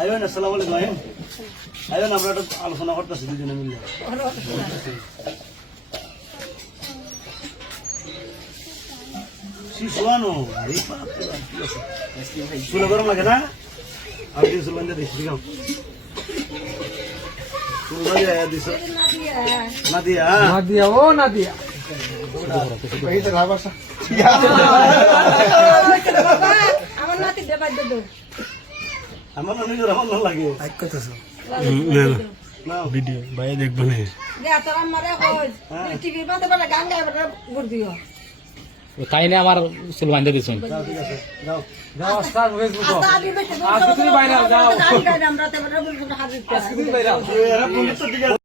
আইবেন আসসালামু আলাইকুম আইবেন। আইবেন আমরা একটা আলোচনা করতেছি দুজনে মিলে। শিশুয়ানো আরে বাপ রে বাপ? চুলে গরম লাগে না? আমি দিন চুল বান্ধে দিচ্ছি গাও চুল বান্ধে দিছ। না দিয়া নাদিয়া ও নাদিয়া। আমার নিজের আমার না লাগে। না ভিডিও ভাই দেখব না? তাই না আমার চুল বান্ধে দিছুন? বাইরে যাও।